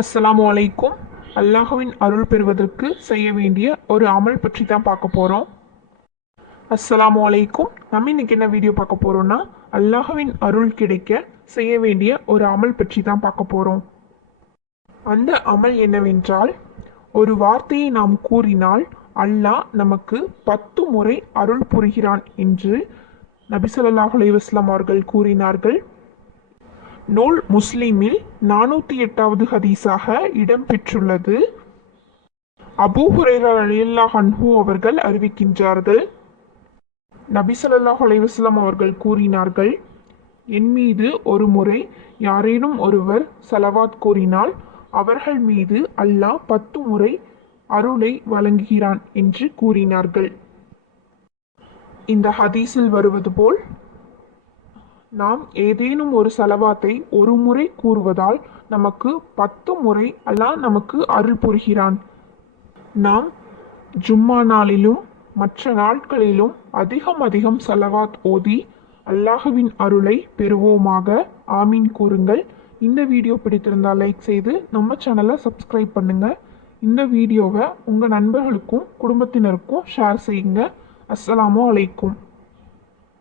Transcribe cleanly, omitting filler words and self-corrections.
அஸ்ஸலாமு அலைக்கும். அல்லாஹ்வின் அருள் பெறுவதற்கு செய்ய வேண்டிய ஒரு அமல் பற்றி தான் பார்க்க போகிறோம். அஸ்ஸலாமு அலைக்கும். நம்ம இன்னைக்கு என்ன வீடியோ பார்க்க போகிறோம்னா, அல்லாஹ்வின் அருள் கிடைக்க செய்ய வேண்டிய ஒரு அமல் பற்றி தான் பார்க்க போகிறோம். அந்த அமல் என்னவென்றால், ஒரு வார்த்தையை நாம் கூறினால் அல்லாஹ் நமக்கு 10 முறை அருள் புரிகிறான் என்று நபி ஸல்லல்லாஹு அலைஹி வஸல்லம் அவர்கள் கூறினார்கள். நூல் முஸ்லிமில் 408வது ஹதீஸாக இடம்பெற்றுள்ளது. அபூ ஹுரைரா ரலியல்லாஹு அன்ஹு அவர்கள் அறிவிக்கின்றார்கள், நபி ஸல்லல்லாஹு அலைஹி வஸல்லம் அவர்கள் கூறினார்கள், என் மீது ஒரு முறை யாரேனும் ஒருவர் ஸலவாத் கூறினால் அவர்கள் மீது அல்லாஹ் 10 முறை அருளை வழங்குகிறான் என்று கூறினார்கள். இந்த ஹதீஸில் வருவது போல், நாம் ஏதேனும் ஒரு ஸலவாத்தை ஒரு முறை கூறுவதால் நமக்கு 10 முறை அல்லாஹ் நமக்கு அருள் புரிகிறான். நாம் ஜும்மா நாளிலும் மற்ற நாட்களிலும் அதிகம் ஸலவாத் ஓதி அல்லாஹ்வின் அருளை பெறுவோமாக. ஆமீன் கூறுங்கள். இந்த வீடியோ பிடித்திருந்தால் லைக் செய்து நம்ம சேனலை சப்ஸ்கிரைப் பண்ணுங்க. இந்த வீடியோவை உங்கள் நண்பர்களுக்கும் குடும்பத்தினருக்கும் ஷேர் செய்யுங்க. அஸ்ஸலாமு அலைக்கும்.